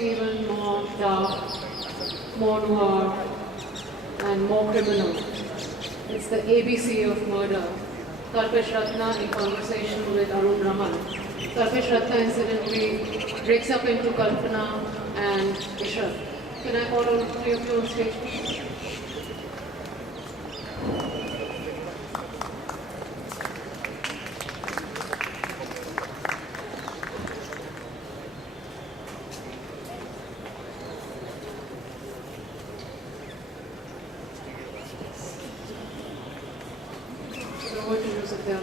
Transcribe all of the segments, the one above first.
even more dark, more noir, and more criminal. It's the ABC of murder. Kalpesh Ratna in conversation with Arun Raman. Kalpesh Ratna incidentally breaks up into Kalpana and Ishrat. Can I call all three of you on stage, please? Over to you, Satya.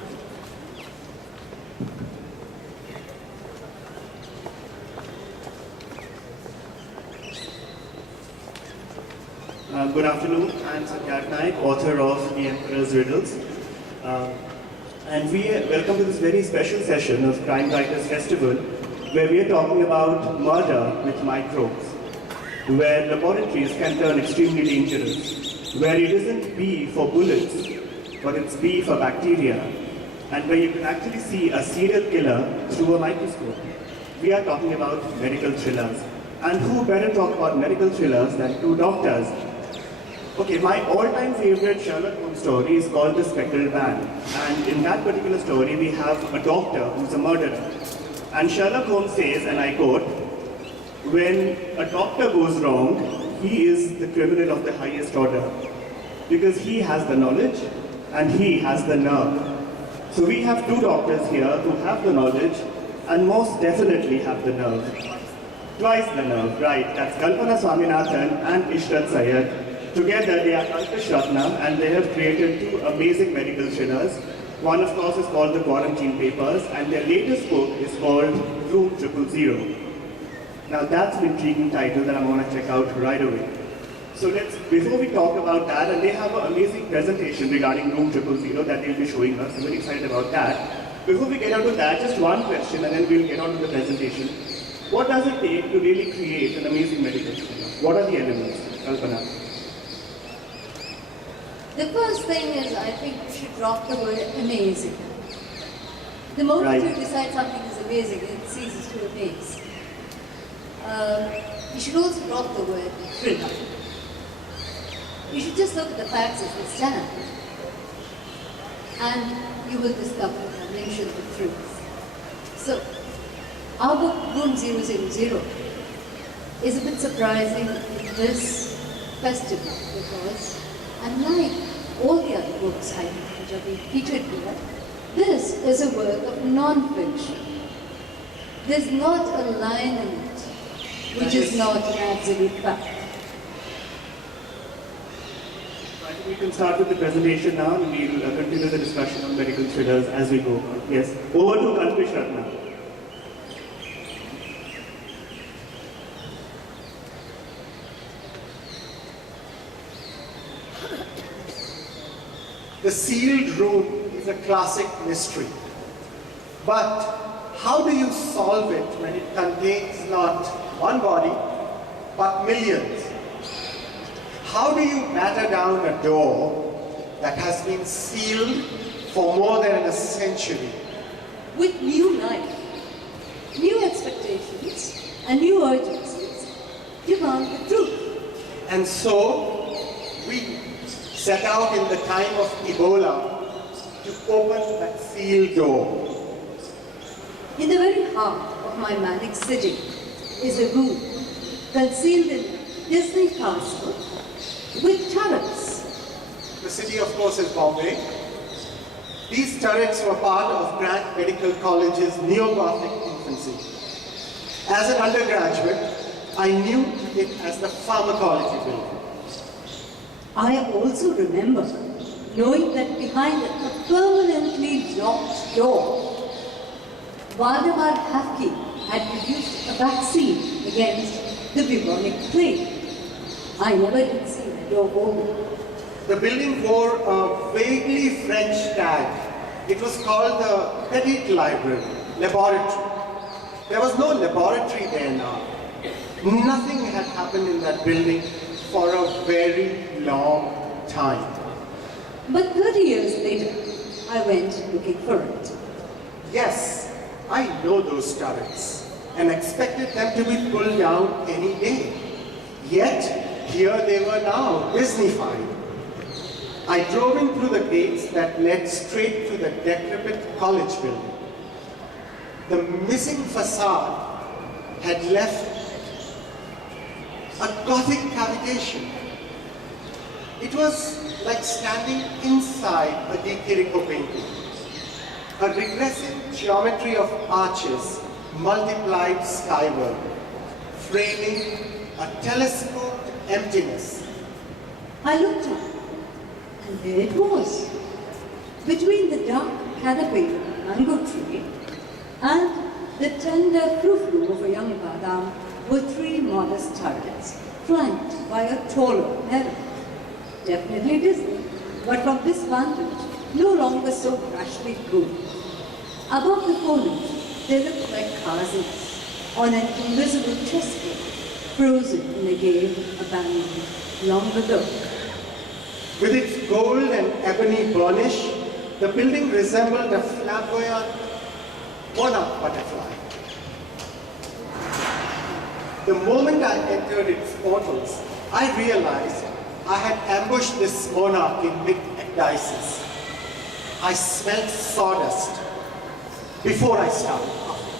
Good afternoon. I'm Satyarth Naik, author of The Emperor's Riddles. And we welcome to this very special session of Crime Writers Festival, where we are talking about murder with microbes, where laboratories can turn extremely dangerous, where it isn't B for bullets, but it's B for bacteria, and where you can actually see a serial killer through a microscope. We are talking about medical thrillers. And who better talk about medical thrillers than two doctors? Okay, my all-time favorite Sherlock Holmes story is called The Spectral Man. And in that particular story, we have a doctor who's a murderer. And Sherlock Holmes says, and I quote, "When a doctor goes wrong, he is the criminal of the highest order, because he has the knowledge and he has the nerve." So we have two doctors here who have the knowledge and most definitely have the nerve. Twice the nerve, right? That's Kalpana Swaminathan and Ishrat Syed. Together they are Kalpesh Ratna, and they have created two amazing medical thrillers. One, of course, is called The Quarantine Papers, and their latest book is called Room 000. Now that's an intriguing title that I'm going to check out right away. So before we talk about that, and they have an amazing presentation regarding Room 000 that they'll be showing us. I'm very excited about that. Before we get onto that, just one question, and then we'll get on to the presentation. What does it take to really create an amazing medical thriller? What are the elements, Kalpana? The first thing is, I think you should drop the word amazing. The moment you decide something is amazing, it ceases to amaze. You should also drop the word thriller. You should just look at the facts as they stand, and you will discover and mention the truth. So, our book, Room 000, is a bit surprising in this festival because, unlike all the other books which are being featured here, this is a work of non-fiction. There's not a line in it which is not an absolute fact. I think we can start with the presentation now, and we'll continue the discussion on medical thrillers as we go. Yes, over to Kalpesh Ratna. The sealed room is a classic mystery. But how do you solve it when it contains not one body, but millions? How do you batter down a door that has been sealed for more than a century? With new life, new expectations, and new urgencies, demand the truth. And so, we set out in the time of Ebola to open that sealed door. In the very heart of my manic city is a room concealed in Disney castle with turrets. The city, of course, is Bombay. These turrets were part of Grant Medical College's neo-Gothic infancy. As an undergraduate, I knew it as the pharmacology building. I also remember knowing that behind a permanently locked door, Valdemar Hafke had produced a vaccine against the bubonic plague. I never did see the door open. The building wore a vaguely French tag. It was called the Petit Library, Laboratory. There was no laboratory there now. Nothing had happened in that building for a very long time. But 30 years later, I went looking for it. Yes, I know those turrets. and expected them to be pulled down any day. Yet, here they were now, Disneyfied. I drove in through the gates that led straight to the decrepit college building. The missing facade had left a Gothic cavitation. It was like standing inside a De Chirico painting. A regressive geometry of arches multiplied skyward, framing a telescoped emptiness. I looked up, and there it was. Between the dark canopy of a mango tree and the tender frou-frou of a young badam were three modest turrets, flanked by a taller heron. Definitely Disney, but from this vantage, no longer so brashly good. Above the foliage, they looked like castles on an invisible chessboard, frozen in a game abandoned long ago. With its gold and ebony burnish, the building resembled a flamboyant monarch butterfly. The moment I entered its portals, I realized I had ambushed this monarch in mid-ecdysis. I smelled sawdust before I started coughing.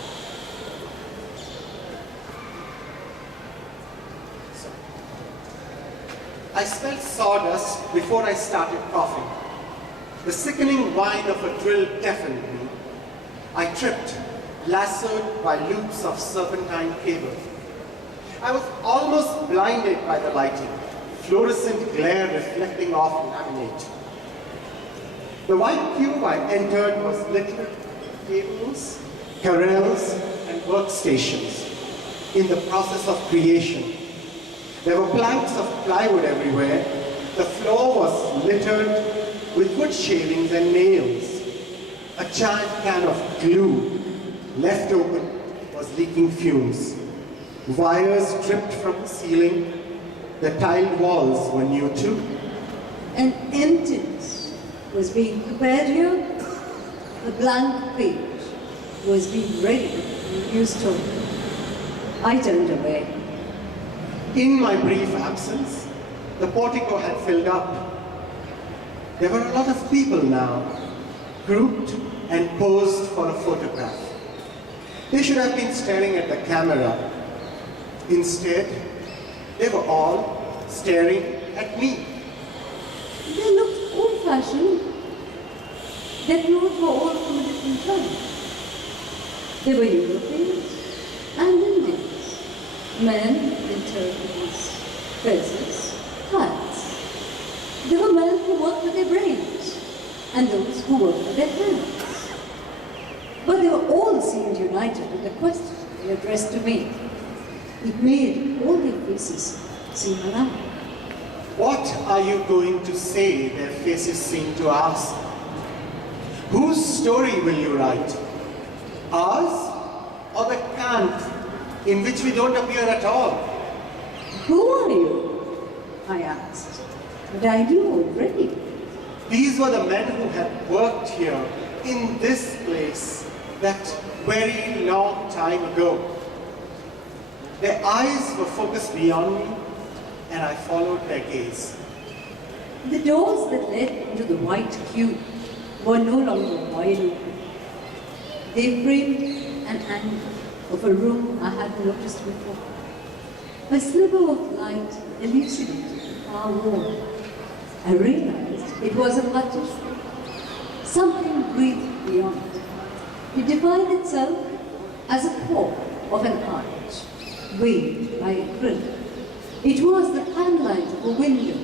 I smelled sawdust before I started coughing. The sickening whine of a drill deafened me. I tripped, lassoed by loops of serpentine cable. I was almost blinded by the lighting, fluorescent glare reflecting off laminate. The white cube I entered was littered with tables, carrels, and workstations in the process of creation. There were planks of plywood everywhere. The floor was littered with wood shavings and nails. A giant can of glue, left open, was leaking fumes. Wires dripped from the ceiling. The tiled walls were new too. An emptiness was being prepared here. A blank page was being ready for a new story. I turned away. In my brief absence, the portico had filled up. There were a lot of people now, grouped and posed for a photograph. They should have been staring at the camera. Instead, they were all staring at me. They looked old-fashioned. Their clothes were all from a different time. They were Europeans and Indians, men in turbans, fezzes, hats. There were men who worked with their brains and those who worked with their hands. But they were all seemed united in the question they addressed to me. It made all their faces seem alive. What are you going to say? Their faces seemed to ask. Whose story will you write? Ours or the Kant in which we don't appear at all? Who are you? I asked. But I knew already. These were the men who had worked here in this place that very long time ago. Their eyes were focused beyond me, and I followed their gaze. The doors that led into the white cube were no longer wide open. They framed an angle of a room I hadn't noticed before. A sliver of light elucidated the far wall. I realized it was a butterfly. Something breathed beyond. It defined itself as a core of an arch, waved by a grill. It was the panelight of a window.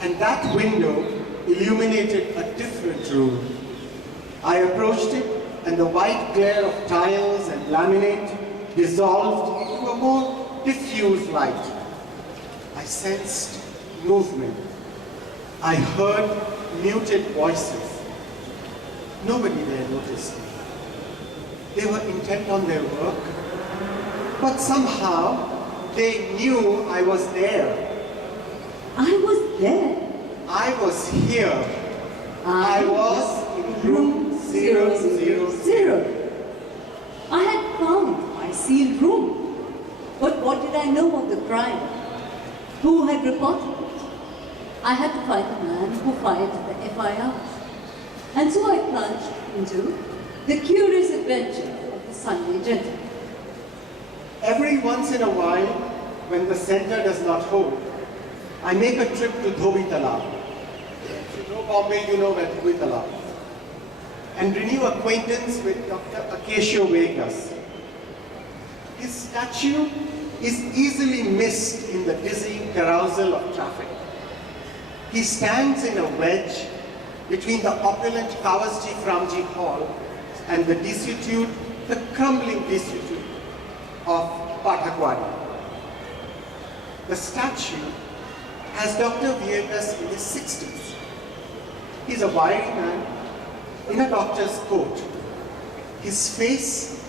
And that window illuminated a different room. I approached it, and the white glare of tiles and laminate dissolved into a more diffuse light. I sensed movement. I heard muted voices. Nobody there noticed me. They were intent on their work, but somehow they knew I was there. I was there. I was here. I was in room 000. I had found my sealed room. But what did I know of the crime? Who had reported it? I had to find the man who fired the FIR. And so I plunged into the curious adventure of the Sunday gentleman. Every once in a while, when the center does not hold, I make a trip to Dhobi Talab. If you know Bombay, you know where Dhobi Talab is. And renew acquaintance with Dr. Acacio Vegas. His statue is easily missed in the dizzying carousal of traffic. He stands in a wedge between the opulent Kawasji Framji Hall and the desuetude, the crumbling desuetude of Pathakwadi. The statue has Dr. Viegas in his 60s. He's a wiry man in a doctor's coat. His face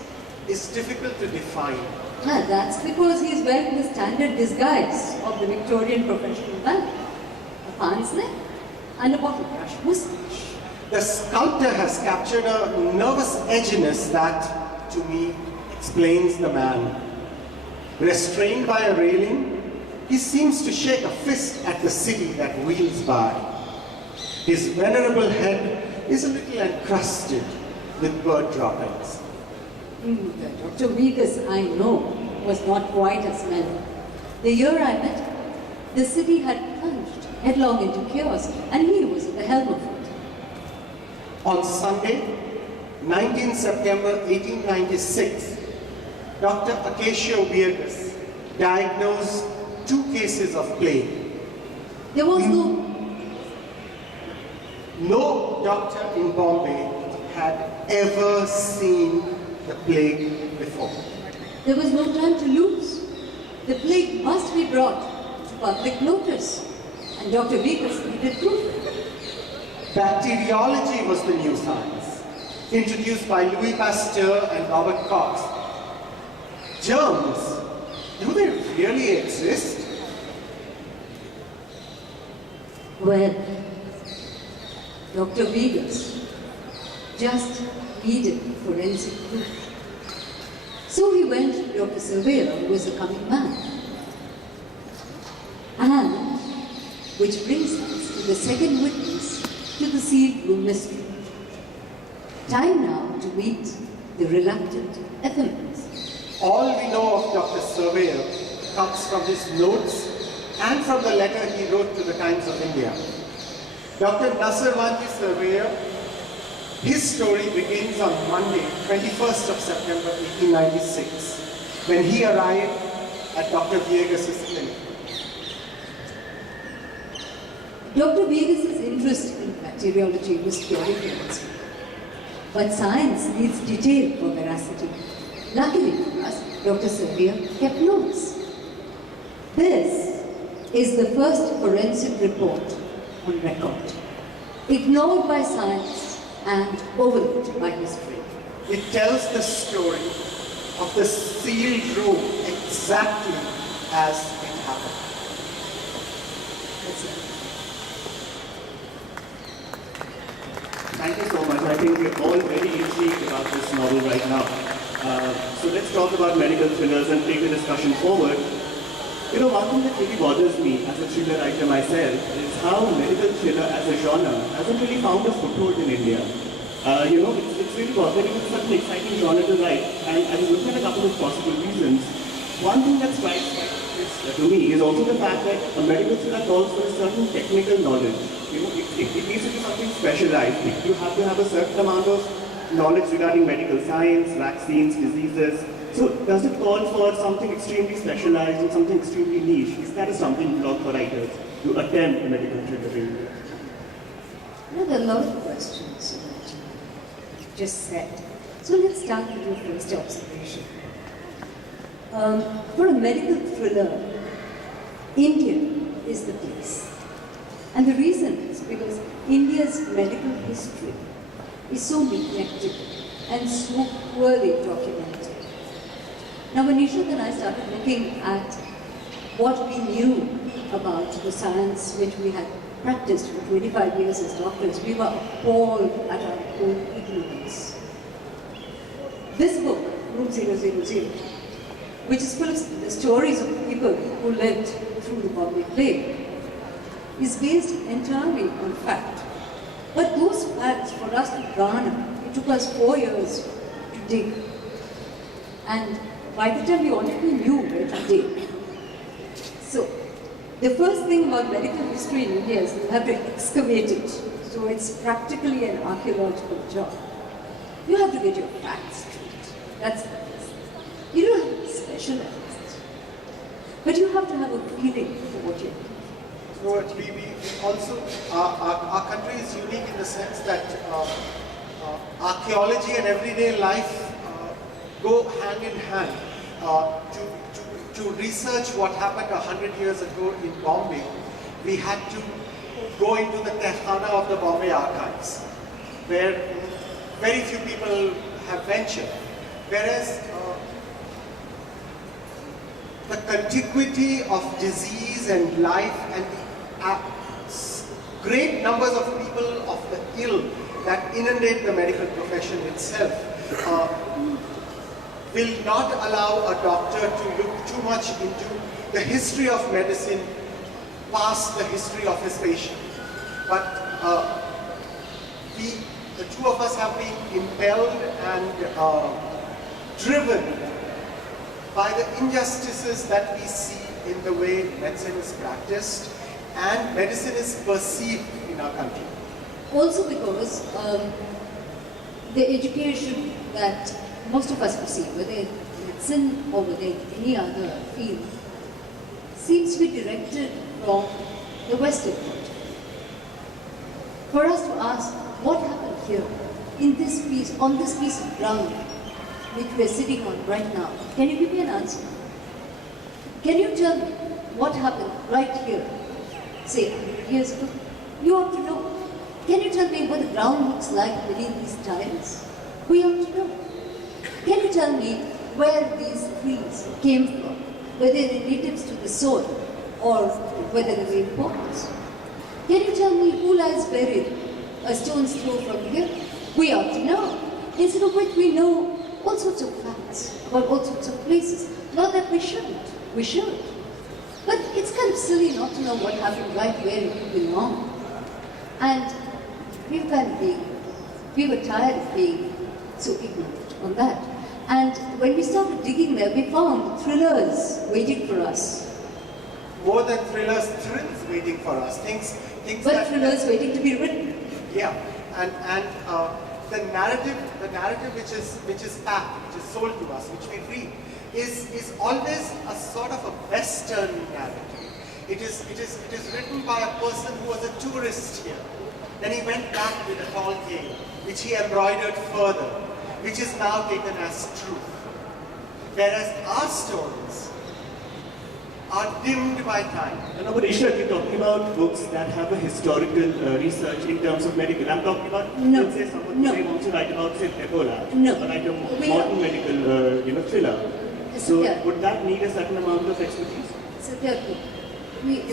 is difficult to define. That's because he is wearing the standard disguise of the Victorian professional man. A pince neck and a bottle brush moustache. The sculptor has captured a nervous edginess that, to me, explains the man. Restrained by a railing, he seems to shake a fist at the city that wheels by. His venerable head is a little encrusted with bird droppings. Dr. Vegas, I know, was not quite as mellow. The year I met him, the city had plunged headlong into chaos, and he was at the helm of it. On Sunday, 19 September 1896, Dr. Acacio Viegas diagnosed 2 cases of plague. There was No doctor in Bombay had ever seen the plague before. There was no time to lose. The plague must be brought to public notice, and Dr. Vegas needed proof. Bacteriology was the new science, introduced by Louis Pasteur and Robert Koch. Germs, do they really exist? Well, Dr. Vegas just needed forensic proof. So he went to Dr. Surveyor, who was a coming man. And which brings us to the second witness to the sealed room mystery. Time now to meet the reluctant ephemerals. All we know of Dr. Surveyor comes from his notes and from the letter he wrote to the Times of India. Dr. Nasarwanji Surveyor, his story begins on Monday, 21st of September 1896, when he arrived at Dr. Viegas' clinic. Dr. Vegas' interest in bacteriology was purely forensic. But science needs detail for veracity. Luckily for us, Dr. Surveyor kept notes. This is the first forensic report on record, ignored by science and overlooked by history. It tells the story of the sealed room exactly as it happened. That's it. Thank you so much. I think we're all very intrigued about this novel right now. So let's talk about medical thrillers and take the discussion forward. You know, one thing that really bothers me as a thriller writer myself is how medical thriller as a genre hasn't really found a foothold in India. It's really bothering. It's such an exciting genre to write. And I was looking at a couple of possible reasons. One thing that strikes to me is also the fact that a medical thriller calls for a certain technical knowledge. You know, it needs to be something specialized. You have to have a certain amount of knowledge regarding medical science, vaccines, diseases. So does it call for something extremely specialized and something extremely niche? Is that a stumbling block for writers to attempt a medical thriller? There are a lot of questions about what you just said. So let's start with your first observation. For a medical thriller, India is the place. And the reason is because India's medical history is so neglected and so poorly documented. Now, when Nishant and I started looking at what we knew about the science which we had practiced for 25 years as doctors, we were appalled at our own ignorance. This book, Room 000, which is full of the stories of people who lived through the Bombay plague, is based entirely on fact. But those facts, for us to garner, it took us 4 years to dig. And by the time we already knew where to dig. So, the first thing about medical history in India is you have to excavate it. So it's practically an archaeological job. You have to get your facts straight. That's the first. You don't have to be specialized. But you have to have a feeling for what you're doing. So we also, our country is unique in the sense that archaeology and everyday life go hand in hand. To research what happened 100 years ago in Bombay, we had to go into the Tehkhana of the Bombay archives, where very few people have ventured. Whereas the contiguity of disease and life and the great numbers of people of the ill that inundate the medical profession itself will not allow a doctor to look too much into the history of medicine past the history of his patient. But the two of us have been impelled and driven by the injustices that we see in the way medicine is practiced and medicine is perceived in our country. Also because the education that most of us receive, whether in medicine or whether in any other field, seems to be directed from the Western world. For us to ask, what happened here, in this piece, on this piece of ground, which we are sitting on right now, can you give me an answer? Can you tell me what happened right here, say 100 years ago? You ought to know. Can you tell me what the ground looks like beneath these tiles? We ought to know. Can you tell me where these trees came from? Whether they were natives to the soil or whether they were imports? Can you tell me who lies buried a stone's throw from here? We ought to know. Instead of which we know all sorts of facts about all sorts of places. Not that we shouldn't. We should. But it's kind of silly not to know what happened right where you belong. And we were tired of being so ignorant on that. And when we started digging there, we found thrillers waiting for us. More than thrillers, thrills waiting for us. Things But thrillers waiting to be written. Yeah, and the narrative which is packed, which is sold to us, which we read, is always a sort of a Western narrative. It is written by a person who was a tourist here. Then he went back with a tall tale, which he embroidered further, which is now taken as truth. Whereas our stories are dimmed by time. No, but Ishrat, you're talking about books that have a historical research in terms of medical. I'm talking about, No. let's say someone No. today wants to write about, say, Ebola, No. or write a We modern are- medical, thriller. So Yeah. would that need a certain amount of expertise? Satyaki,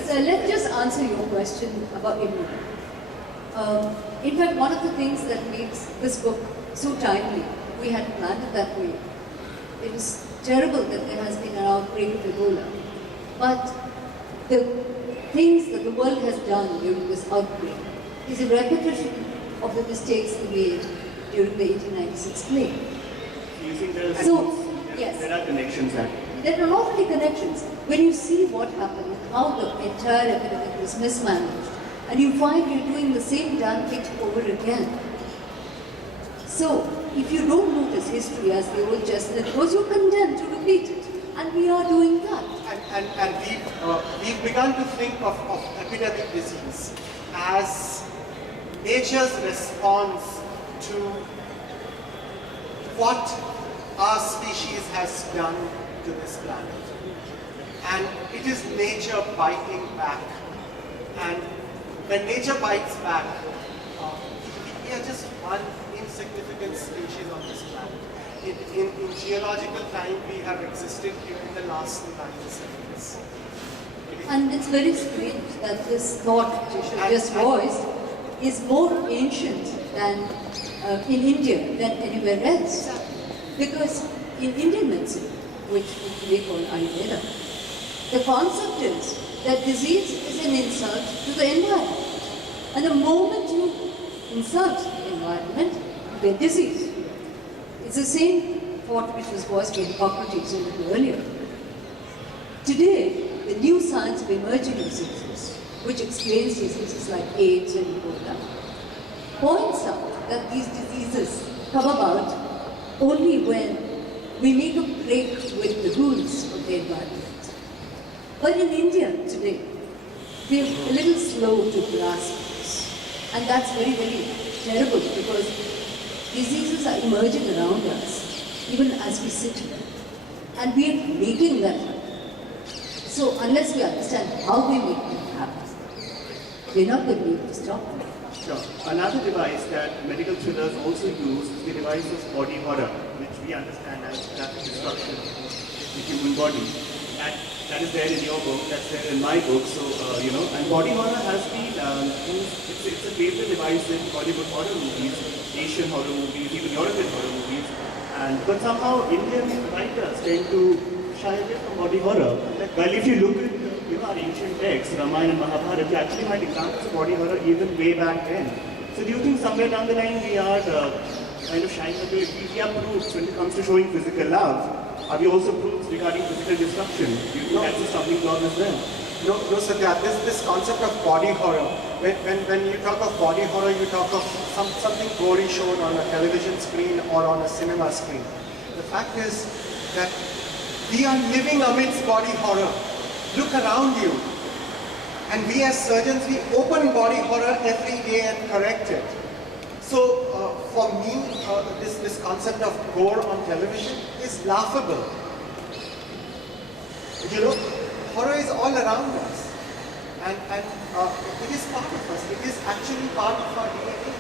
so let's just answer your question about Ebola. In fact, one of the things that makes this book so timely, we had planned it that way. It was terrible that there has been an outbreak of Ebola. But the things that the world has done during this outbreak is a repetition of the mistakes they made during the 1896 plague. You think there are, So, yes. there are connections that There are not only connections. When you see what happened, how the entire epidemic was mismanaged, and you find you're doing the same damn thing over again. So, if you don't notice history as the old chestnut goes, you're condemned to repeat it. And we are doing that. And we've begun to think of epidemic disease as nature's response to what our species has done to this planet. And it is nature biting back. And when nature bites back, we are just one insignificant species on this planet. In geological time, we have existed here in the last 9 seconds. And it's very strange that this thought which you should just voiced is more ancient than in India than anywhere else. Because in Indian medicine, which we today call Ayurveda. The concept is that disease is an insult to the environment. And the moment you insult the environment, you get disease. It's the same thought which was voiced by Hippocrates a little earlier. Today, the new science of emerging diseases, which explains diseases like AIDS and Ebola, points out that these diseases come about only when we make a break with the rules of the environment. But in India today, we're a little slow to grasp this. And that's very, very terrible because diseases are emerging around us, even as we sit here. And we're making them happen. So unless we understand how we make them happen, we're not going to be able to stop them. Sure. Another device that medical thrillers also use is the device of body horror, which we understand as graphic destruction of the human body. And that is there in your book, that's there in my book. So, and body horror has been used, it's a favorite device in Hollywood horror movies, Asian horror movies, even European horror movies. But somehow Indian writers tend to shy away from body horror. Well, if you look at our ancient texts, Ramayana and Mahabharata, you actually find examples of body horror even way back then. So do you think somewhere down the line we are kind of shying away? We are proofs when it comes to showing physical love. Are we also proofs regarding physical destruction? Do you think that's a stumbling block as well? No, Satya, this concept of body horror, when you talk of body horror, you talk of something gory shown on a television screen or on a cinema screen. The fact is that we are living amidst body horror. Look around you. And we as surgeons, we open body horror every day and correct it. So for me, this concept of gore on television is laughable. Horror is all around us. And it is part of us. It is actually part of our DNA.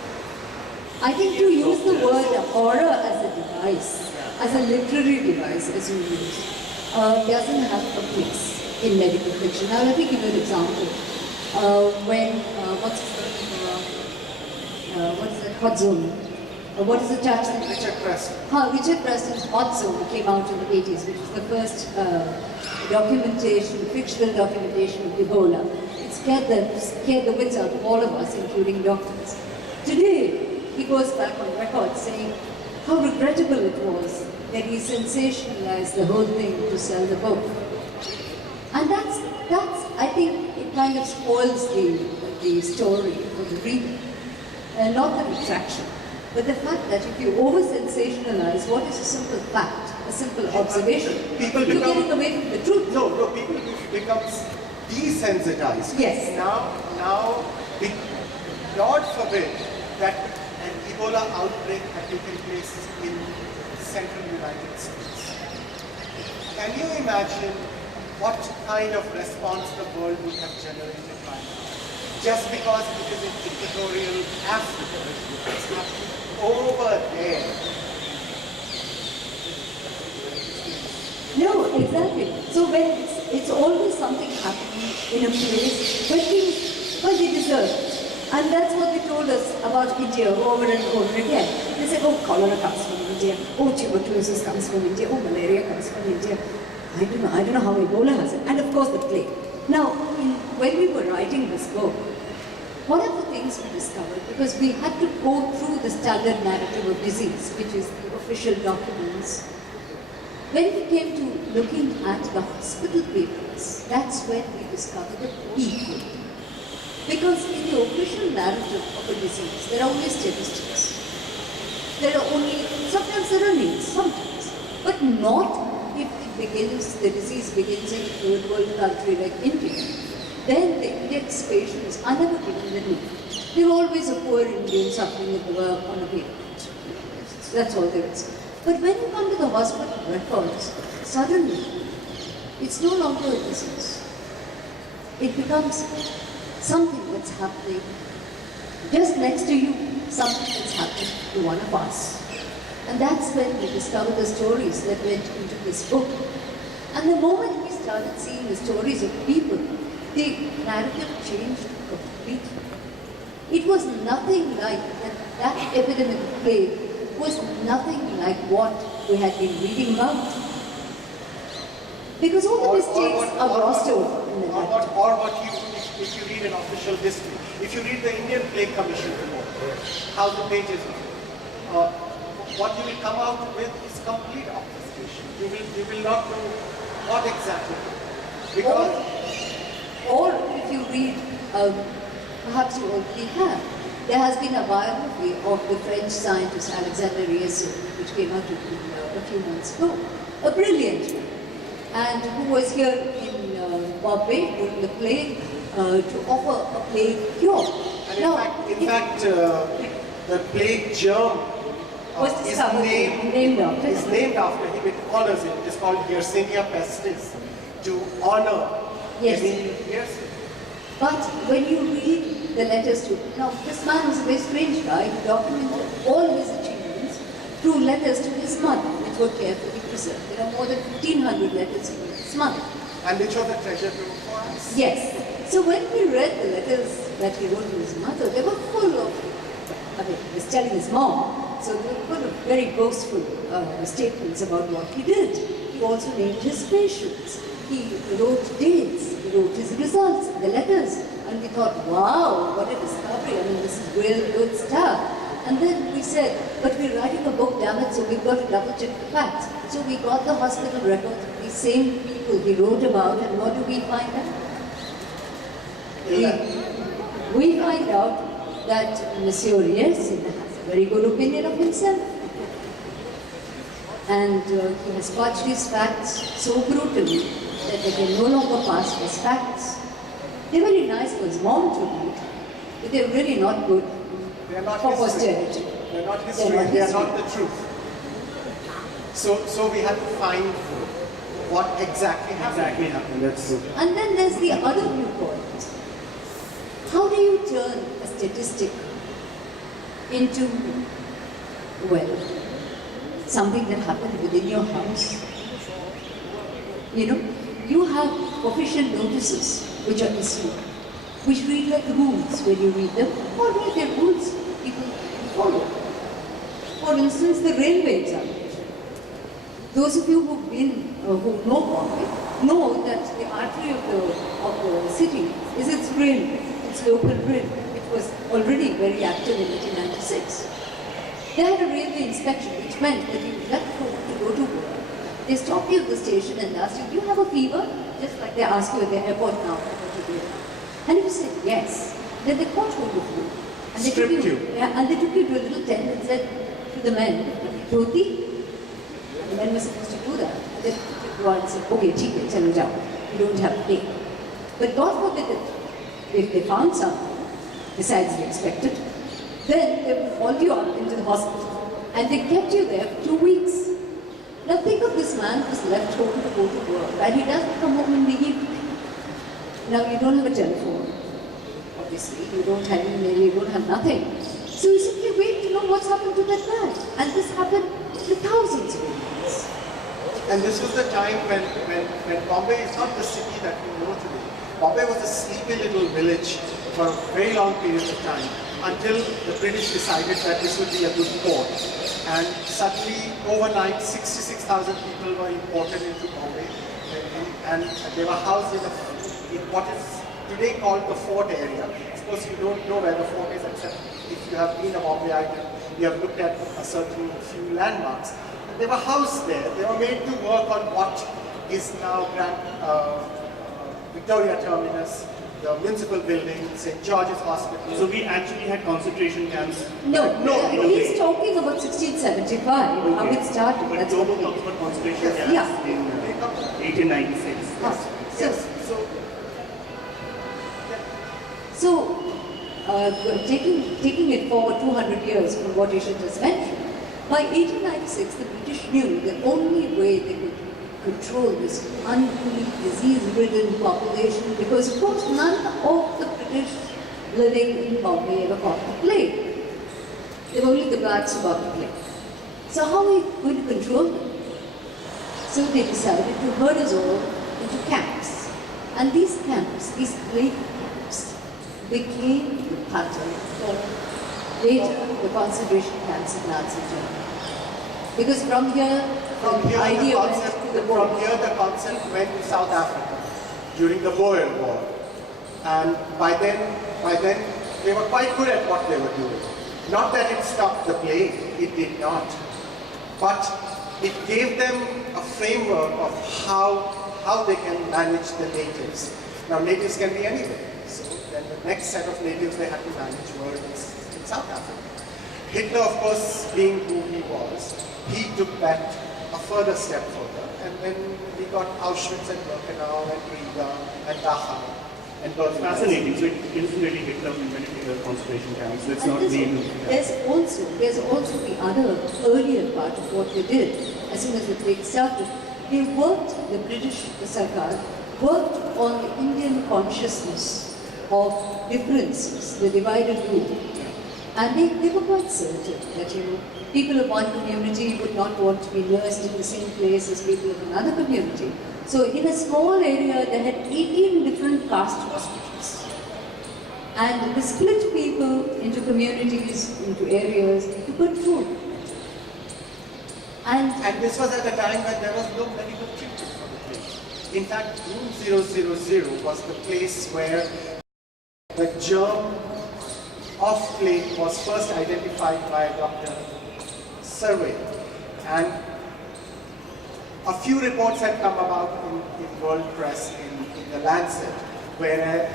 I think to use the word horror as a device, as a literary device, as you use, doesn't have a place in medical fiction. Now let me give you an example. What's that? Hot Zone. What is the chap's name? Richard Preston. Richard Preston's Hot Zone came out in the 80s, which was the first fictional documentation of Ebola. It scared the wits out of all of us, including doctors. Today, he goes back on record saying how regrettable it was that he sensationalized the whole thing to sell the book. And that's I think it kind of spoils the story for the reader. Not the retraction, but the fact that if you over-sensationalize what is a simple fact, a simple observation, you're getting away from the truth. No, people become desensitized. Yes. Now, God forbid that an Ebola outbreak had taken place in central United States. Can you imagine what kind of response the world would have generated by now? Just because it is in Equatorial Africa, it's happening over there. No, exactly. So when it's always something happening in a place where things, well, they deserve it. And that's what they told us about India over and over again. They said, oh, cholera comes from India, oh, tuberculosis comes from India, oh, malaria comes from India. I don't know how Ebola has it. And of course the plague. Now, when we were writing this book, one of the things we discovered, because we had to go through the standard narrative of disease, which is the official documents, when we came to looking at the hospital papers, that's when we discovered the people. Because in the official narrative of a disease, there are only statistics. Sometimes there are names, sometimes, but not if the disease begins in a third world country like India. Then the index patients are never given the name. They're always a poor Indian suffering with the work on a pavement. That's all there is. But when you come to the hospital records, suddenly, it's no longer a disease. It becomes something that's happening just next to you, something that's happening to one of us. And that's when we discovered the stories that went into this book. And the moment we started seeing the stories of people, the narrative changed completely. It was nothing like that epidemic of plague was nothing like what we had been reading about. Because all the mistakes are glossed over in the narrative. If you read an official history, if you read the Indian Plague Commission report, 1,000 pages of it, what you will come out with is complete obfuscation. You will not know what exactly. Because Or if you read, perhaps you already have, there has been a biography of the French scientist Alexander Rieser, which came out a few months ago. A brilliant man, and who was here in Bombay during the plague to offer a plague cure. and in fact, the plague germ was is discovered named after is him. named after him. It honors him. It is called Yersinia pestis to honor Yes. Emil Yersin. But when you read the letters to, now this man was a very strange guy, he documented all his achievements through letters to his mother, which were carefully preserved. There are more than 1,500 letters to his mother. And which was a treasure trove for us. Yes. So when we read the letters that he wrote to his mother, they were full of, I mean, he was telling his mom, so they were full of very boastful statements about what he did. He also named his patients. He wrote dates, he wrote his results, the letters, and we thought, wow, what a discovery. I mean, this is real good stuff. And then we said, but we're writing a book, damn it, so we've got to double check the facts. So we got the hospital records of these same people he wrote about, and what do we find out? We find out that Monsieur Yersin has a very good opinion of himself. And he has fudged his facts so brutally that they can no longer pass as facts. They're very nice for his mom to read, but they're really not good They are not for history. posterity. They are not history. They are not They are history. not the truth. So we had to find what exactly happened. That's true. And then there's the other viewpoint. How do you turn a statistic into, well, something that happened within your house? You know, you have official notices which are issued, which read like rules when you read them. All right, they're rules people follow. For instance, the railway examination. Those of you who've been, who know Bombay, know that the artery of the city is its railway, its local railway, which was already very active in 1896. They had a railway inspection, which meant that you left home to go to work. They stopped you at the station and asked you, do you have a fever? Just like they ask you at the airport now. And if you said yes, then they caught hold of you. And they Stripped took you. Yeah, and they took you to a little tent and said to the men, Dhoti. The men were supposed to do that. And then they go out and say, okay, cheek it, chalo jao. You don't have to pay. But God forbid that if they found something besides the expected, then they would haul you up into the hospital. And they kept you there for 2 weeks. Now think of this man who's left home to go to work, and he doesn't come home in the evening. Now you don't have a telephone, obviously, you don't have email, you don't have nothing. So you simply wait to know what's happened to that man. And this happened to thousands of Indians. And this was the time when Bombay is not the city that we know today. Bombay was a sleepy little village for a very long period of time until the British decided that this would be a good port. And suddenly, overnight, 66,000 people were imported into Bombay. And they were housed in what is today called the fort area. Of course, you don't know where the fort is, except if you have been a Bombayite, you have looked at a certain few landmarks. They were housed there. They were made to work on what is now Victoria Terminus, the municipal building, St. George's Hospital. So we actually had concentration camps. No, in a he's way. talking about 1675, how Okay. it started. But That's Global okay. talks about concentration camps Yeah. in They come to 1896. Ah, Yes. So, taking it forward 200 years from what Isha just mentioned, by 1896 the British knew the only way they could control this unruly, disease-ridden population, because of course none of the British living in Bombay ever caught the plague. There were only the blacks who got the plague. So how are we going to control them? So they decided to herd us all into camps. And these camps, these plague camps, became the pattern for later the concentration camps in Nazi Germany. Because from here, From here, idea the went concept, to the from board. here the concept went to South Africa during the Boer War. And by then they were quite good at what they were doing. Not that it stopped the plague, it did not. But it gave them a framework of how they can manage the natives. Now natives can be anywhere. So then the next set of natives they had to manage were in South Africa. Hitler, of course, being who he was, he took that a further step further. And then we got Auschwitz and Birkenau and Riga and Dachau and Berlin. Fascinating. So it isn't really Hitler who invented the concentration camps. It's And not there's also the other earlier part of what they did. As soon as the plague started, they worked, the British, the Sarkar, worked on the Indian consciousness of differences, the divided rule. And they were quite certain that, people of one community would not want to be nursed in the same place as people of another community. So in a small area, they had 18 different caste hospitals. And they split people into communities, into areas, to control. And this was at a time when there was no medical treatment for the plague. In fact, Room 000 was the place where the germ of plague was first identified by Dr. Survey. And a few reports had come about in world press, in the Lancet, where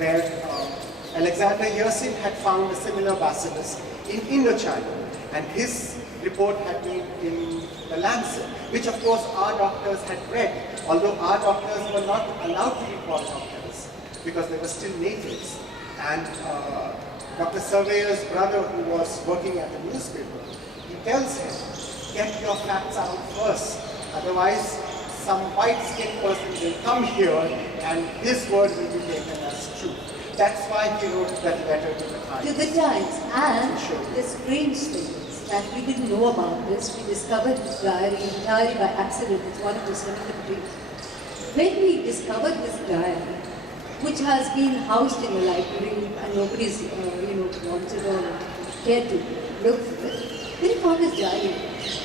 Alexander Yersin had found a similar bacillus in Indochina. And his report had been in the Lancet, which of course our doctors had read, although our doctors were not allowed to be called doctors because they were still natives. And Dr. Surveyor's brother, who was working at the newspaper, he tells him, get your facts out first, otherwise some white-skinned person will come here and his word will be taken as true. That's why he wrote that letter to the Times. To the Times. And the strange thing is that we didn't know about this. We discovered this diary entirely by accident. It's one of the serendipity. When we discovered this diary, which has been housed in a library and nobody's wanted or cared to look for it, when we found his diary,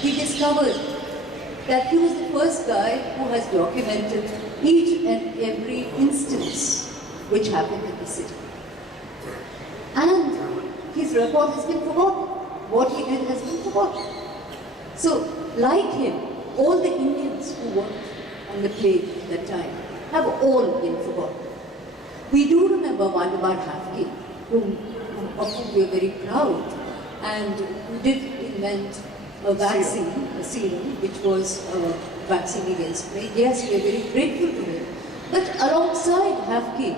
we discovered that he was the first guy who has documented each and every instance which happened in the city. And his record has been forgotten. What he did has been forgotten. So, like him, all the Indians who worked on the plague at that time have all been forgotten. We do remember Waldemar Hafke, of whom we are very proud, and who did invent a vaccine, a serum, which was a vaccine against plague. Yes, we are very grateful to him. But alongside Hafke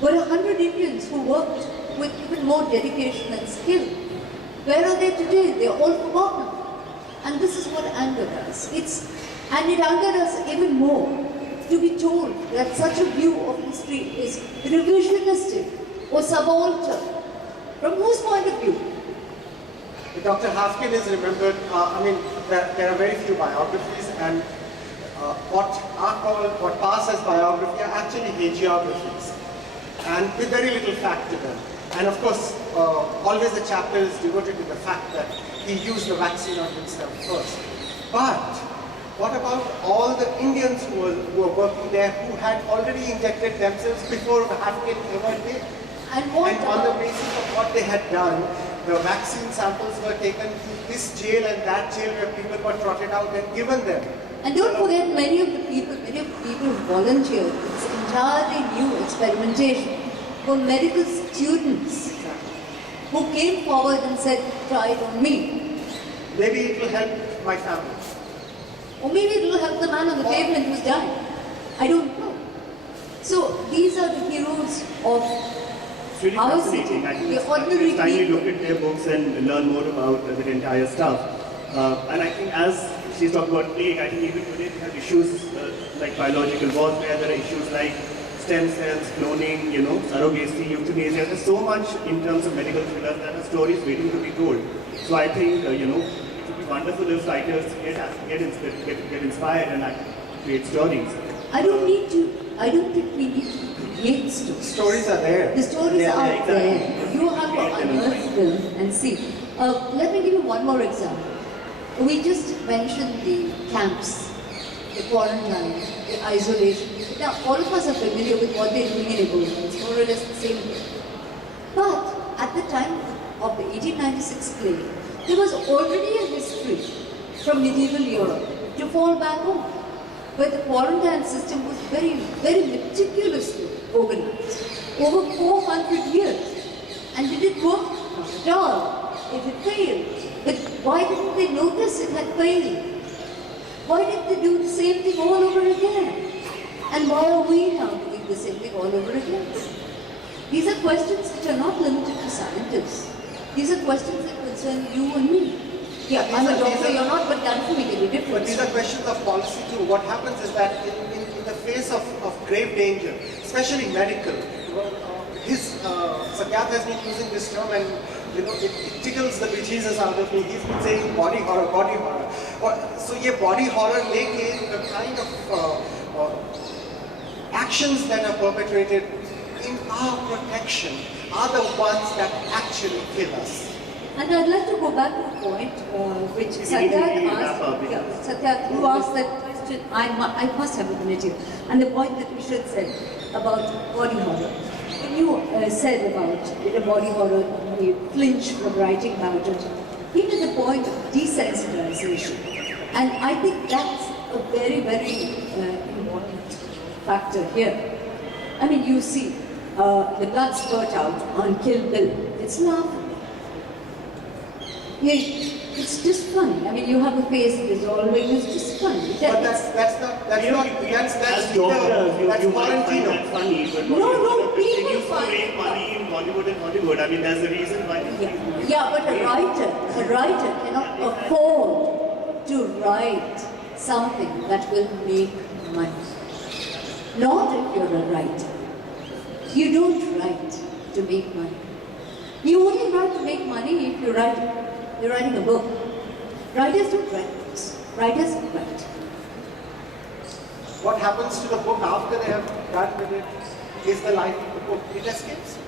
were 100 Indians who worked with even more dedication and skill. Where are they today? They are all forgotten. And this is what angered us. And it angered us even more to be told that such a view of history is revisionistic or subaltern. From whose point of view? Dr. Hafkin is remembered, there are very few biographies, and what pass as biography are actually hagiographies, and with very little fact to them. And of course, always the chapter is devoted to the fact that he used the vaccine on himself first. But what about all the Indians who were working there who had already injected themselves before Hafkin ever did? And on the basis of what they had done, the vaccine samples were taken to this jail and that jail where people were trotted out and given them. And don't forget, many of the people who volunteered in this entirely new experimentation were medical students who came forward and said, try it on me. Maybe it will help my family. Or maybe it will help the man on the pavement who's dying. I don't know. So these are the heroes of It's really our fascinating. city, I think the it's ordinary time you people. look at their books and learn more about the entire stuff. And I think as she's talking about plague, I think even today we have issues like biological warfare, there are issues like stem cells, cloning, surrogacy, euthanasia. There's so much in terms of medical thrillers that are stories waiting to be told. So I think, it would be wonderful if writers get inspired and create stories. I don't think we need to create stories. Stories are there. The stories They are exactly. there. You have to unearth them and see. Let me give you one more example. We just mentioned the camps the quarantine, the isolation. Now, all of us are familiar with what they're doing in Ebola. It's more or less the same thing. But at the time of the 1896 plague, there was already a history from medieval Europe to fall back on, where the quarantine system was very, very meticulously organized over 400 years. And did it work? Not at all. It had failed. But why didn't they notice it had failed? Why did they do the same thing all over again? And why are we now doing the same thing all over again? These are questions which are not limited to scientists. These are questions that concern you and me. Yeah, I'm a doctor, you're not, but that doesn't make any But difference. these are questions of policy too. What happens is that in the face of grave danger, especially medical, Satyat has been using this term and it tickles the bejesus out of me. He's been saying body horror, body horror. So ये body horror लेके the kind of actions that are perpetrated in our protection are the ones that actually kill us. And I'd like to go back to a point which Satyat asked. Yeah, Satyat, you asked that question. I must have a minute here. And the point that Vishal said about body horror. When you said about the body horror, you flinch from writing about it, he made the point of desensitization. And I think that's a very, very important factor here. I mean, you see the blood spurt out on Kill Bill. It's laughable. Yeah, it's just funny. I mean, you have a face dissolving. It's just funny. But that's not As doctors, you might find that funny, but No, people they used to find make it money in Bollywood and Hollywood. I mean, there's a reason why. Yeah, but a writer cannot afford to write something that will make money. Not if you're a writer. You don't write to make money. You only write to make money if you're writing a book. Writers don't write books. Writers write. What happens to the book after they have done with it is the life of the book. It escapes.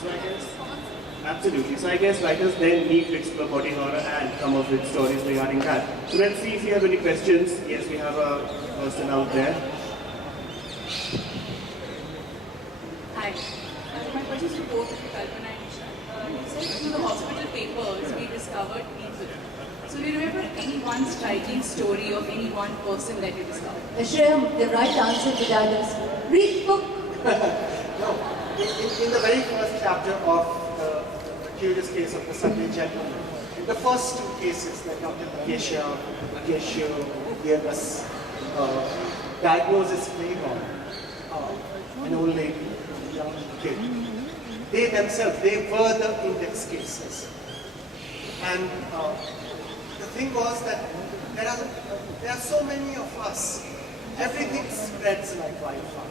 So I guess, absolutely. So I guess writers then need to explore body horror and come up with stories regarding that. So let's see if you have any questions. Yes, we have a person out there. Hi. My question is to both Kalpana and Isha. You said through the hospital papers we discovered people. So do you remember any one striking story of any one person that you discovered? Shreya, the right answer to that is read book. No. In the very first chapter of the curious case of the Sunday gentleman, in the first two cases, like Dr. Akesha gave us diagnosis playing on an old lady, young kid. They themselves, they were the index cases. And the thing was that there are so many of us. Everything spreads like wildfire.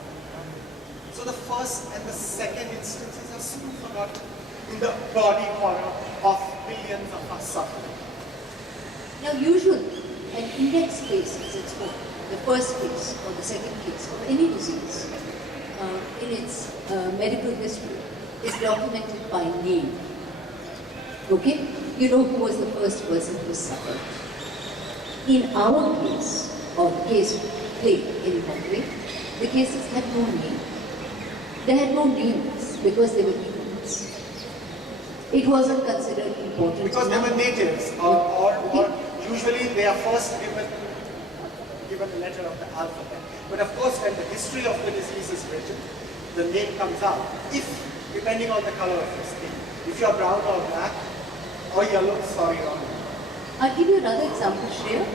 So the first and the second instances are soon forgotten in the body horror of billions of us suffering. Now, usually, an index case is its own. The first case or the second case of any disease in its medical history is documented by name. Okay? You know who was the first person who suffered. In our case, or the case of plague in Bombay, the cases had no name. They had no names because they were humans. It wasn't considered important. Because they were natives, or usually they are first given the letter of the alphabet. But of course, when the history of the disease is written, the name comes out. Depending on the color of your skin. If you are brown or black, or yellow, sorry, wrong. I'll give you another example, Shreya.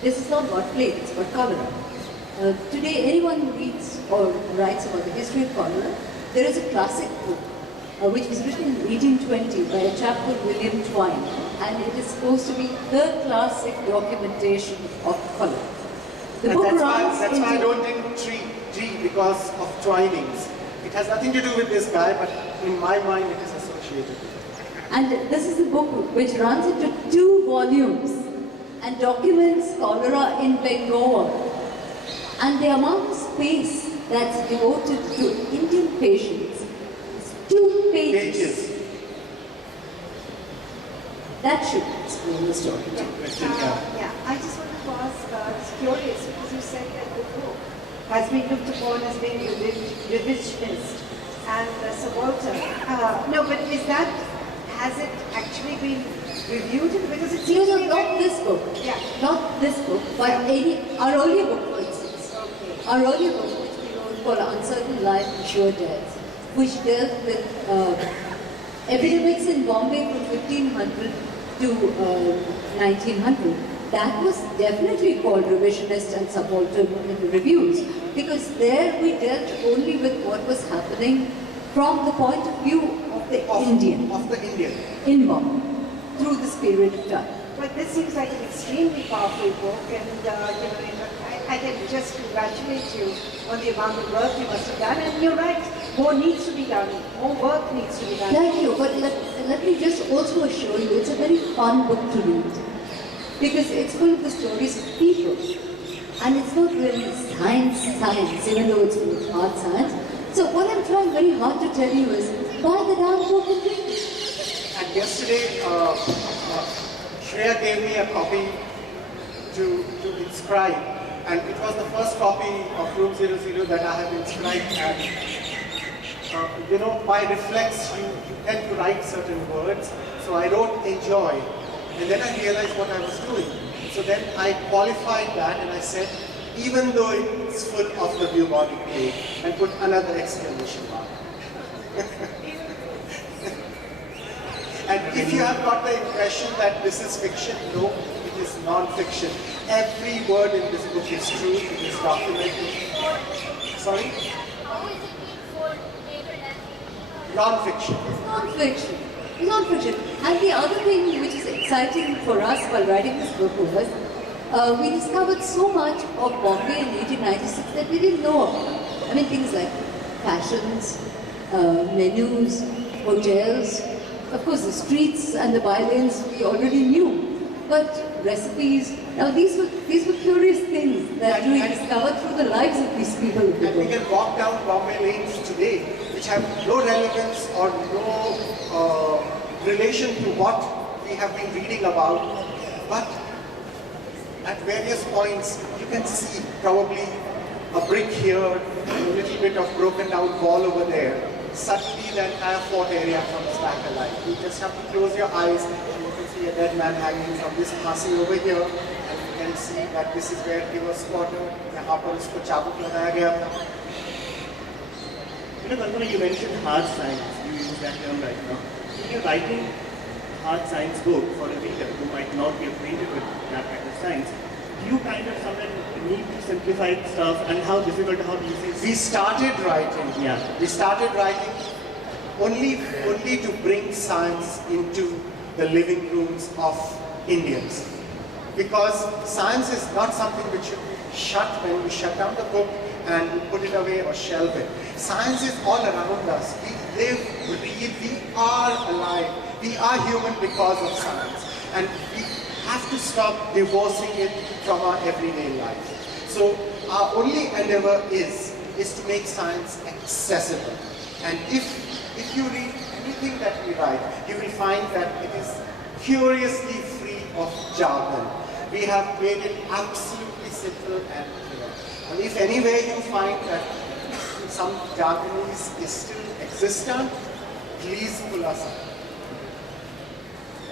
This is not about plague, it's about cholera. Today, anyone who reads or writes about the history of cholera, there is a classic book which was written in 1820 by a chap called William Twine, and it is supposed to be the classic documentation of cholera. The And book that's runs why I into- don't think G because of twinings. It has nothing to do with this guy, but in my mind it is associated with it. And this is a book which runs into 2 volumes and documents cholera in Bengal. And the amount of space that's devoted to Indian patients is 2 pages. That should explain the story. Question, yeah. Yeah, I just wanted to ask, it's curious because you said that the book has been looked upon as being revisionist and subaltern. No, but has it actually been reviewed? Because it No, seems to no, be not very- this book. Yeah. Not this book, but our earlier book, for instance. Okay. Our earlier book, which we wrote called Uncertain Life and Sure Death, which dealt with epidemics in Bombay from 1500 to 1900. That was definitely called revisionist and subaltern in the reviews, because there we dealt only with what was happening from the point of view of the Indian Of the Indian. in Bombay through this period of time. But this seems like an extremely powerful book, and I can just congratulate you on the amount of work you must have done. And you're right, more needs to be done, more work needs to be done. Thank you, but let me just also assure you, it's a very fun book to read. Because it's full of the stories of people. And it's not really science, even though it's full of hard science. So what I'm trying very hard to tell you is, buy the damn book and read it. And yesterday, Shreya gave me a copy to inscribe, and it was the first copy of Room 00 that I have inscribed. And by reflex, you tend to write certain words, so I wrote enjoy, and then I realized what I was doing. So then I qualified that, and I said, even though it's full of the bubonic plague, and put another exclamation mark. And if you have got the impression that this is fiction, no, it is non-fiction. Every word in this book is true, it is documented. Sorry? Non-fiction. Non-fiction. It's non-fiction. And the other thing which is exciting for us while writing this book was, we discovered so much of Bombay in 1896 that we didn't know about. I mean, things like fashions, menus, hotels, of course the streets and the bylanes we already knew. But recipes, now these were curious things that we discovered through the lives of these people. And we can walk down Bombay lanes today, which have no relevance or no relation to what we have been reading about. But at various points, you can see probably a brick here, a little bit of broken down wall over there. Suddenly the entire fort area comes back alive. You just have to close your eyes and you can see a dead man hanging from this khasi over here, and you can see that this is where he was squatted. यहाँ पर उसको चाबुक लगाया गया था. Kalpana, you mentioned hard science. You use that term right now. When you're writing a hard science book for a reader who might not be acquainted with that kind of science, do you kind of somewhere need to simplify stuff, and how difficult, how easy is it? We started writing. Yeah. We started writing only to bring science into the living rooms of Indians. Because science is not something which should be shut when we shut down the book and we put it away or shelve it. Science is all around us. We live, breathe, we are alive. We are human because of science. And we have to stop divorcing it from our everyday life. So our only endeavor is to make science accessible. And if you read anything that we write, you will find that it is curiously free of jargon. We have made it absolutely simple and clear. And if anywhere you find that some jargon is still existent, please pull us up.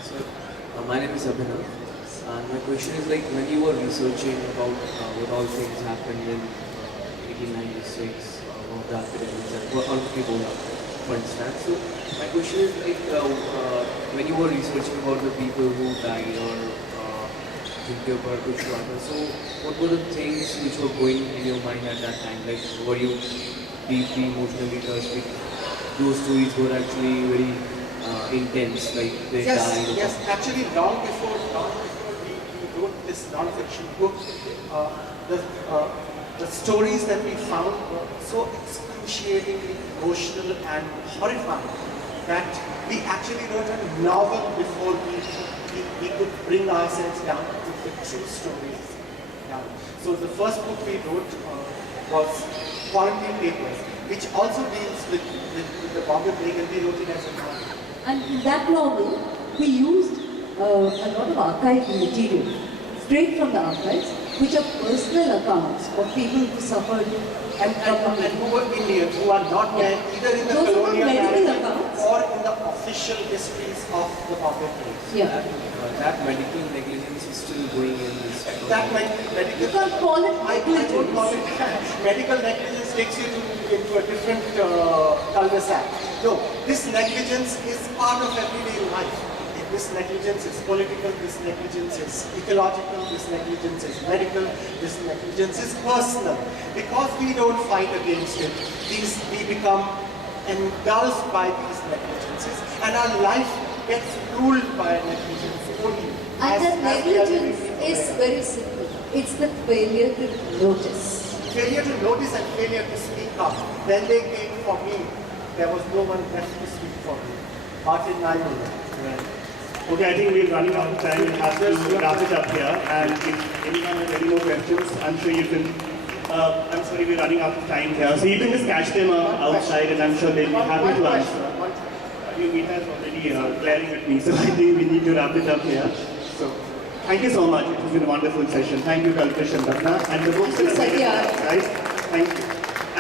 So, my name is Abhinav, and my question is like when you were researching about what all things happened in 1896, what the epidemics and what Ebola, for instance. So, my question is like when you were researching about the people who died or Jhunke Kushwaha, so what were the things which were going in your mind at that time? Like, were you deeply emotionally touched? Those stories were actually very intense, like they died. Yes. Actually, long before we wrote this non-fiction book, the stories that we found were so excruciatingly emotional and horrifying that we actually wrote a novel before we could bring ourselves down to the true stories down. So the first book we wrote was Quarantine Papers, which also deals with the Bombay plague, and we wrote it as a novel. And in that novel, we used a lot of archive material straight from the archives, which are personal accounts of people who suffered And who were Indians, who are not there either in the Those are colonial medical narrative accounts. or in the official histories of the public place. Yeah. That medical negligence is still going in this. That You medical, can't call it I don't call negligence. it medical negligence takes you into a different cul-de-sac. No, this negligence is part of everyday life. This negligence is political, this negligence is ecological, this negligence is medical, this negligence is personal. Because we don't fight against it, we become engulfed by these negligences and our life gets ruled by negligence only. And that as we are living negligence is today. very simple. It's the failure to notice. Failure to notice and failure to speak up. When they came for me, there was no one left to speak for me. Martin Nyman. Okay, I think we're running out of time. We'll have to wrap it up here. And if anyone has any more questions, I'm sure you can. I'm sorry, we're running out of time here. So you can just catch them outside, and I'm sure they'll be happy to answer. You meet us already glaring at me, so I think we need to wrap it up here. So thank you so much. It has been a wonderful session. Thank you, Kalpesh and Ratna. And the books are Thank you, very Satya. nice, guys. Thank you.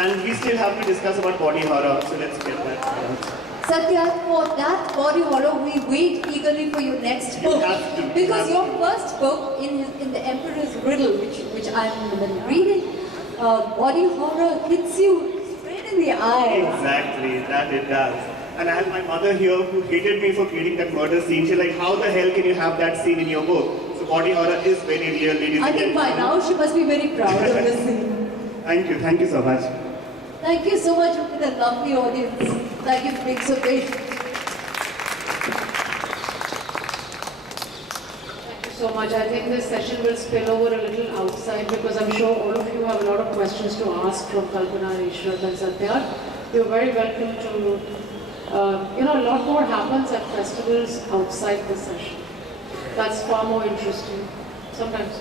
And we still have to discuss about body horror, so let's get that. Satya, for that body horror, we wait eagerly for your next You book. have to. Because You your have first book, in The Emperor's Riddle, which I'm in the middle of reading, body horror hits you straight in the eye. Exactly, that it does. And I have my mother here who hated me for creating that murder scene. She's like, how the hell can you have that scene in your book? So body horror is very real, ladies I and think gentlemen. by now she must be very proud of this scene. Thank you so much. Thank you so much for the lovely audience. Thank you for being so patient. Thank you so much. I think this session will spill over a little outside because I'm sure all of you have a lot of questions to ask from Kalpana, Ishrat and Satya. You're very welcome to, a lot more happens at festivals outside the session. That's far more interesting. Sometimes.